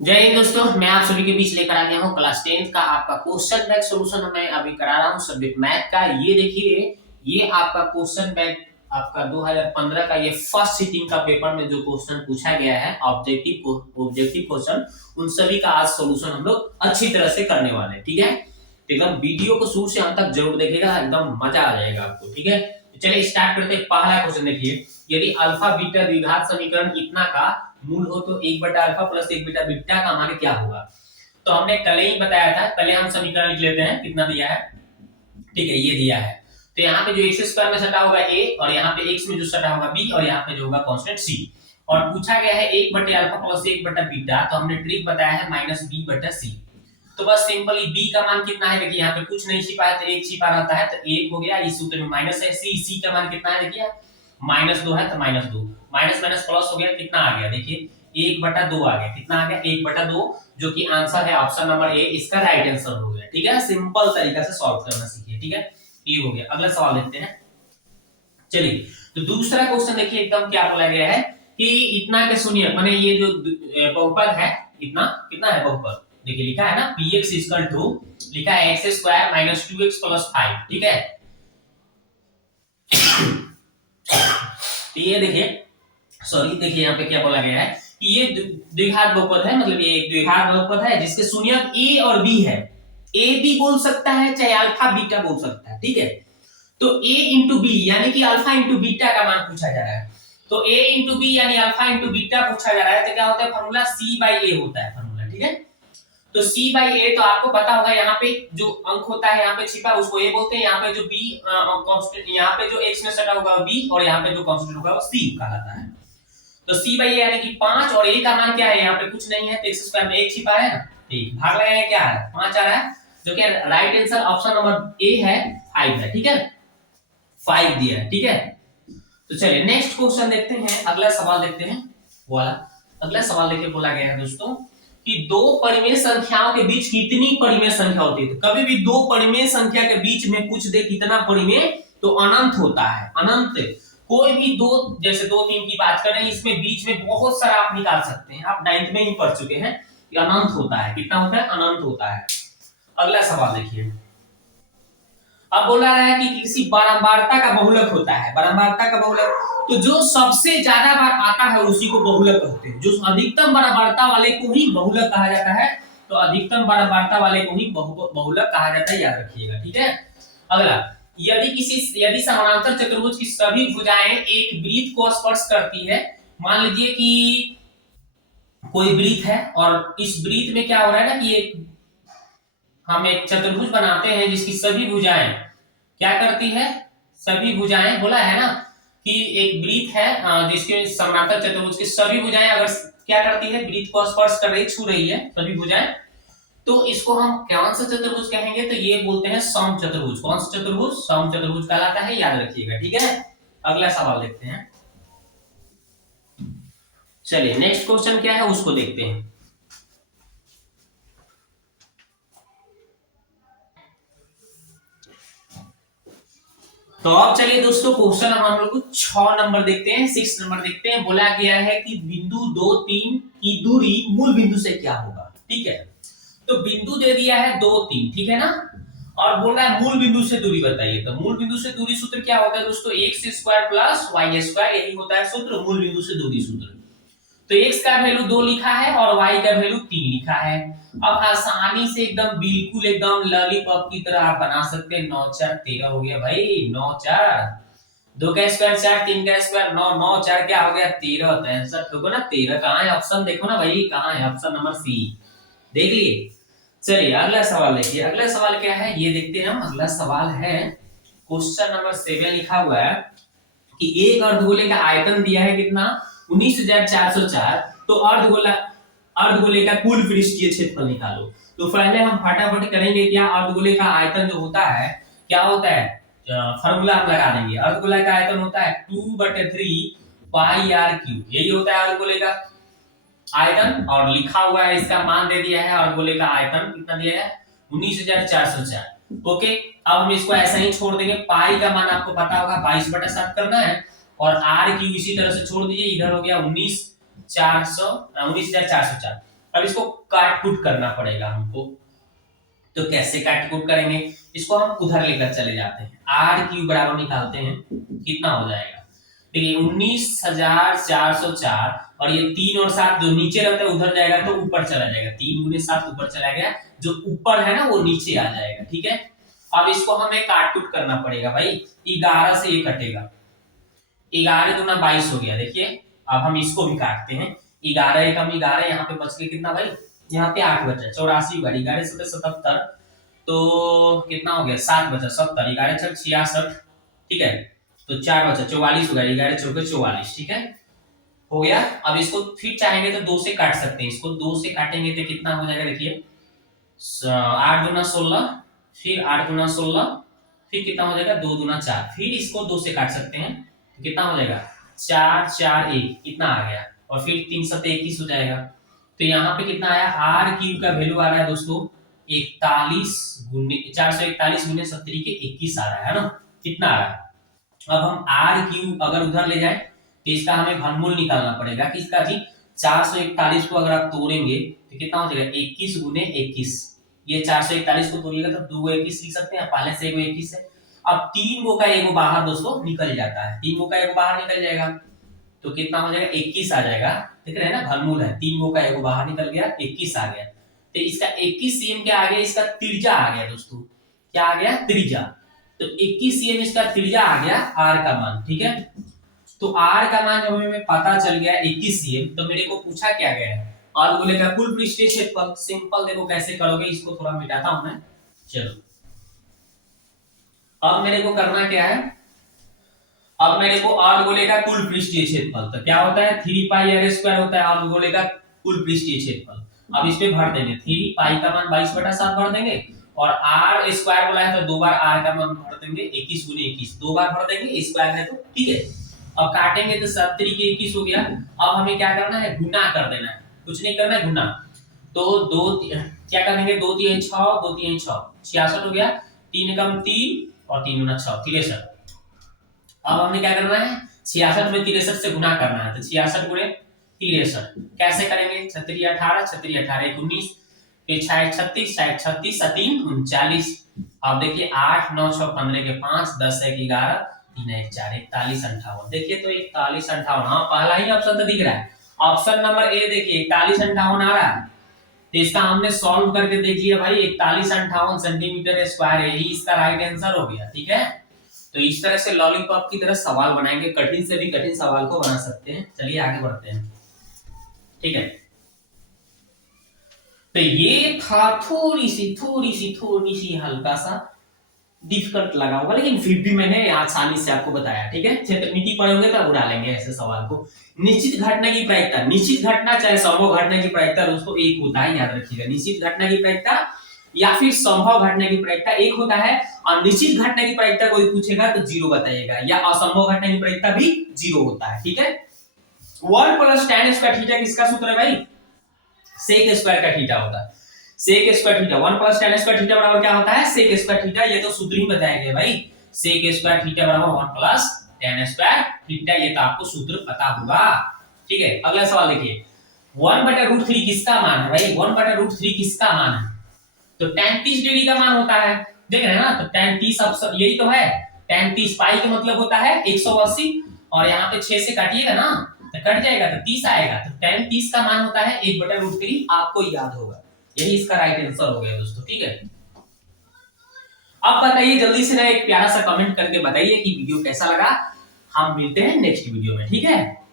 जय हिंद दोस्तों, मैं आप सभी के बीच लेकर आ गया हूँ क्लास 10th का आपका क्वेश्चन बैंक सोल्यूशन। मैं अभी करा रहा हूँ सब्जेक्ट मैथ का। ये देखिए, ये आपका क्वेश्चन बैंक आपका 2015 का ये फर्स्ट सिटिंग का पेपर में जो क्वेश्चन पूछा गया है, ऑब्जेक्टिव क्वेश्चन, उन सभी का आज सोल्यूशन हम लोग अच्छी तरह से करने वाले हैं। ठीक है, तो एकदम वीडियो को शुरू से अंत तक जरूर देखिएगा, एकदम मजा आ जाएगा आपको। ठीक है, तो चलिए स्टार्ट करते हैं। पहला क्वेश्चन देखिए, यदि अल्फा बीटा द्विघात समीकरण इतना का मूल हो तो एक बटा अल्फा प्लस एक बटा बीटा का मान क्या होगा। तो हमने कल ही बताया था, पहले हम समीकरण लिख लेते हैं। कितना दिया है, ठीक है, ये दिया है। तो यहाँ पे जो एक्स स्क्वायर में सटा होगा ए, और यहाँ पे एक्स में जो सटा होगा बी, और यहाँ पे जो होगा कांस्टेंट सी। और पूछा गया है एक बटे अल्फा प्लस एक बटा बीटा, तो हमने ट्रिक बताया है माइनस बी बटा सी। तो बस सिंपली बी का मान कितना है, देखिए यहाँ पे कुछ नहीं छिपा है तो एक छिपा रहता है, तो एक हो गया। इस सूत्र में माइनस है। सी का मान कितना है, देखिए -2 है तो -2, माइनस माइनस प्लस हो गया, कितना आ गया, देखिए 1/2 आ गया। कितना आ गया, 1/2, जो कि आंसर है ऑप्शन नंबर ए, इसका राइट आंसर हो गया। ठीक है, सिंपल तरीका से सॉल्व करना सीखिए। ठीक है, ये हो गया। अगला सवाल देखते हैं। चलिए, तो दूसरा क्वेश्चन देखिए, एकदम क्या बोला गया है कि इतना के सुनिए, माने ये जो बहुपद है, इतना कितना है बहुपद, देखिए लिखा है ना px इक्वल टू, लिखा है x square minus 2x plus 5। ठीक है, तो ये देखिए, सॉरी देखिए यहाँ पे क्या बोला गया है कि ये द्विघात बहुपद है, मतलब ये एक द्विघात बहुपद है जिसके शून्यक a और b है। a भी बोल सकता है, चाहे अल्फा बीटा बोल सकता है। ठीक है, तो a इंटू बी यानी कि अल्फा इंटू बीटा का मान पूछा जा रहा है। तो a इंटू बी यानी अल्फा इंटू बीटा पूछा जा रहा है, तो क्या होता है फॉर्मूला c बाई ए होता है फॉर्मूला। ठीक है, तो c बाई ए, तो आपको पता होगा यहाँ पे जो अंक होता है यहाँ पे छिपा, उसको a बोलते हैं। यहाँ पे जो b कांस्टेंट, यहाँ पे जो x में सटा होगा b, और यहाँ पे जो कांस्टेंट होगा वो c कहलाता है। तो c बाई ए यानी कि 5, और a का मान क्या है, यहाँ पे कुछ नहीं है, तो x स्क्वायर में 1 छिपा है ना। ठीक, भाग लगाए क्या है, 5 आ रहा है, जो कि right answer option number A है, 5 है। ठीक है, 5 दिया है। ठीक है, तो चलिए नेक्स्ट क्वेश्चन देखते हैं, अगला सवाल देखते हैं। वाला अगला सवाल देखिए, बोला गया है दोस्तों कि दो परिमेय संख्याओं के बीच कितनी परिमेय संख्या होती है। तो कभी भी दो परिमेय संख्या के बीच में पूछ दे कितना परिमेय, तो अनंत होता है, अनंत। कोई भी दो, जैसे 2 3 की बात करें, इसमें बीच में बहुत सारा आप निकाल सकते हैं, आप 9th में ही पढ़ चुके हैं कि अनंत होता है। कितना होता है, अनंत होता है। अगला सवाल देखिए, अब बोला रहा है कि किसी बारंबारता का बहुलक होता है। बारंबारता का बहुलक, तो जो सबसे ज्यादा बार आता है उसी को बहुलक कहते हैं। जो अधिकतम बारंबारता वाले को ही बहुलक कहा जाता है। तो अधिकतम बारंबारता वाले को ही बहुलक कहा जाता है, याद रखिएगा। ठीक है, अगला, यदि समानांतर चतुर्भुज की सभी भुजाएं एक वृत्त को स्पर्श करती है। मान लीजिए कि कोई वृत्त है, और इस वृत्त में क्या हो रहा है ना कि हम एक चतुर्भुज बनाते हैं जिसकी सभी भुजाएं क्या करती है, सभी भुजाएं, बोला है ना कि एक वृत्त है जिसके समानांतर चतुर्भुज की सभी भुजाएं अगर क्या करती है, वृत्त को स्पर्श कर रही, छू रही है सभी भुजाएं, तो इसको हम कौन सा चतुर्भुज कहेंगे, तो ये बोलते हैं सम चतुर्भुज। कौन सा चतुर्भुज, सम चतुर्भुज कहलाता है, याद रखिएगा। ठीक है, अगला सवाल देखते हैं। चलिए नेक्स्ट क्वेश्चन क्या है उसको देखते हैं। तो अब चलिए दोस्तों, क्वेश्चन हम लोग 6 नंबर देखते हैं, 6 नंबर देखते हैं। बोला गया है कि बिंदु 2 3 की दूरी मूल बिंदु से क्या होगा। ठीक है, तो बिंदु दे दिया है 2 3, ठीक है ना, और बोल रहा है मूल बिंदु से दूरी बताइए। तो मूल बिंदु से दूरी सूत्र क्या होता है दोस्तों, x square plus y square, यही होता है सूत्र, मूल बिंदु से दूरी सूत्र। तो x का वैल्यू 2 लिखा है और y का वैल्यू 3 लिखा है। अब आसानी से एकदम बिल्कुल एकदम लॉलीपॉप की तरह आप बना सकते हैं। 9 4 13 हो गया भाई, 9 4, 2 का स्क्वायर 4, 3 का स्क्वायर 9, 9 4 क्या हो गया 13। तो आंसर ठोको ना 13, कहाँ है ऑप्शन, देखो ना भाई कहाँ है ऑप्शन नंबर सी, देख लिए। चलिए अगला सवाल देखिए, अगला सवाल क्या है ये देखते हैं हम। अगला सवाल है क्वेश्चन नंबर 7, लिखा हुआ है कि एक अर्धगोले का आयतन दिया है कितना, 19,404। तो अर्धगोले का कुल पृष्ठीय क्षेत्रफल निकालो। तो पहले हम फटाफट करेंगे क्या, अर्धगोले का आयतन जो होता है क्या होता है, फॉर्मूला हम लगा देंगे। अर्धगोला का आयतन होता है 2/3 पाई आर क्यूब, यही होता है अर्धगोले का आयतन। और लिखा हुआ है, इसका मान दे दिया है, अर्धगोले का आयतन कितना दिया है, 19,404। ओके, अब हम इसको ऐसा ही छोड़ देंगे। पाई का मान आपको पता होगा 22/7 करना है, और आर की इसी तरह से छोड़ दीजिए, इधर हो गया 19,404। अब इसको काट कूट करना पड़ेगा हमको। तो कैसे काट कूट करेंगे, इसको हम उधर लेकर चले जाते हैं, आर क्यू बराबर निकालते हैं, कितना हो जाएगा, देखिए 19,404 और ये 3 और 7 जो नीचे रहता है उधर जाएगा तो ऊपर चला जाएगा, 3 गुने 7 ऊपर चला गया, जो ऊपर है ना वो नीचे आ जाएगा, ठीक है। अब इसको हमें काट कूट करना पड़ेगा भाई, 11 से ये कटेगा, 11 दूना 22 हो गया, देखिए अब हम इसको भी काटते हैं, 11 एकम 11, यहाँ पे बच गया कितना भाई, यहाँ पे 8 बचा, 84 होगा, 11 से 77, तो कितना हो गया, 7 बचा, 70, 11 चल 66, ठीक है, तो 4 बचा, 44 होगा, 11 चौके 44, ठीक है, हो गया। अब इसको फिर चाहेंगे तो 2 से काट सकते हैं, इसको 2 से काटेंगे तो कितना हो जाएगा, देखिए 8 दूना 16, फिर 8 दूना 16, फिर कितना हो जाएगा 2 दूना 4, फिर इसको 2 से काट सकते हैं तो कितना हो जाएगा 4 4 1, इतना आ गया, और फिर 3 7 21 हो जाएगा। तो यहाँ पे कितना आया, आर क्यूब का वैल्यू आ रहा है दोस्तों 41 गुने 441 गुने 70 के 21 आ रहा है ना, कितना आ रहा है। अब हम आर क्यूब अगर उधर ले जाए तो इसका हमें घनमूल निकालना पड़ेगा, किसका जी, 441 को अगर आप तोड़ेंगे तो कितना हो जाएगा 21 गुने 21, ये 441 को तोड़िएगा तो 2 21 लिख सकते हैं, पहले से 21 है। अब 3 गो का एगो बाहर दोस्तों निकल जाता है, 3 गो का एगो बाहर निकल जाएगा तो कितना हो जाएगा 21 आ जाएगा, देख रहे हैं ना, घनमूल है, 3 गो का एगो बाहर निकल गया, 21 आ गया। तो इसका 21 cm क्या आ गया, इसका त्रिज्या आ गया दोस्तों, क्या आ गया, त्रिज्या। तो 21 cm इसका त्रिज्या आ गया, आर का मान, ठीक है। तो आर का मान जब हमें पता चल गया 21 cm, तो मेरे को पूछा क्या गया है, और बोले का कुल पृष्ठीय क्षेत्रफल, सिंपल देखो कैसे करोगे, इसको थोड़ा मिटाता हूं मैं, चलो। अब मेरे को करना क्या है, अब मेरे को अर्धगोले का कुल पृष्ठीय क्षेत्रफल, तो क्या होता है 3 पाई r स्क्वायर होता है अर्धगोले का कुल पृष्ठीय क्षेत्रफल। अब इस पे भर देंगे, 3 पाई का मान 22/7 भर देंगे, और r स्क्वायर बोला है तो 2 बार r का मान भर देंगे, 21 गुने 21 2 बार भर देंगे, स्क्वायर है तो, ठीक है। अब काटेंगे तो 7 के 21 हो गया। अब हमें क्या करना है, गुना कर देना है, कुछ नहीं करना है, गुना। तो 2 क्या करेंगे, 2 3 6, 2 3 6, 66 हो गया, 3 कम 3 और 3 गुना 6 63। अब हमें क्या करना है, 66 में 63 से गुना करना है, तो 66 गुणे 63 कैसे करेंगे, 36 18, 36 18 19, फिर 6 36, 6 36, 3 39। अब देखिए 8 9 6 15 के 5, 10 1 11, 3 1 4, 41 58, देखिए तो 41 58, हाँ पहला ही ऑप्शन तो दिख रहा है, ऑप्शन नंबर ए देखिए 41 58 आ रहा है। तो इसका हमने सॉल्व करके देख लिया भाई, 41 58 सेंटीमीटर स्क्वायर, यही इसका राइट आंसर हो गया, ठीक है। तो इस तरह से लॉलीपॉप की तरह सवाल बनाएंगे, कठिन से भी कठिन सवाल को बना सकते हैं। चलिए आगे बढ़ते हैं, ठीक है। तो ये था थोड़ी सी हल्का सा डिफिकल्ट लगा होगा, लेकिन फिर भी मैंने आसानी से आपको बताया, ठीक है। क्षेत्रमिति पढ़ोगे तो उड़ा लेंगे ऐसे सवाल को। निश्चित घटना की प्रायिकता, निश्चित घटना चाहे संभव घटना की प्रायिकता दोस्तों एक होता है, याद रखिएगा, निश्चित घटना की प्रायिकता या फिर संभव घटना की प्रायिकता एक होता है, और निश्चित घटना की प्रायिकता कोई पूछेगा तो 0 बताइएगा, या असंभव घटना की प्रायिकता भी 0 होता है, ठीक है। 1 + tan स्क्वायर थीटा किसका सूत्र है भाई, sec स्क्वायर का थीटा होता है, sec square theta. 1 + tan square theta बराबर क्या होता है, sec स्क्वायर थीटा, ये तो सूत्र ही बताया गया भाई, sec स्क्वायर थीटा बराबर 1 + tan स्क्वायर थीटा, ये तो आपको सूत्र पता होगा, ठीक है। अगला सवाल देखिए, 1/√3 किसका मान है भाई, 1/√3 किसका मान है, तो tan 30 डिग्री का मान होता है, देख रहे हैं ना, तो tan 30 अब यही तो है, tan 30 पाई का मतलब होता है 180, और यहाँ पे 6 से काटिएगा ना तो कट जाएगा तो 30 आएगा, तो tan 30 का मान होता है 1/√3, आपको याद होगा, यही इसका राइट आंसर हो गया दोस्तों, ठीक है। अब बताइए जल्दी से ना एक प्यारा सा कमेंट करके बताइए कि वीडियो कैसा लगा, हम मिलते हैं नेक्स्ट वीडियो में, ठीक है।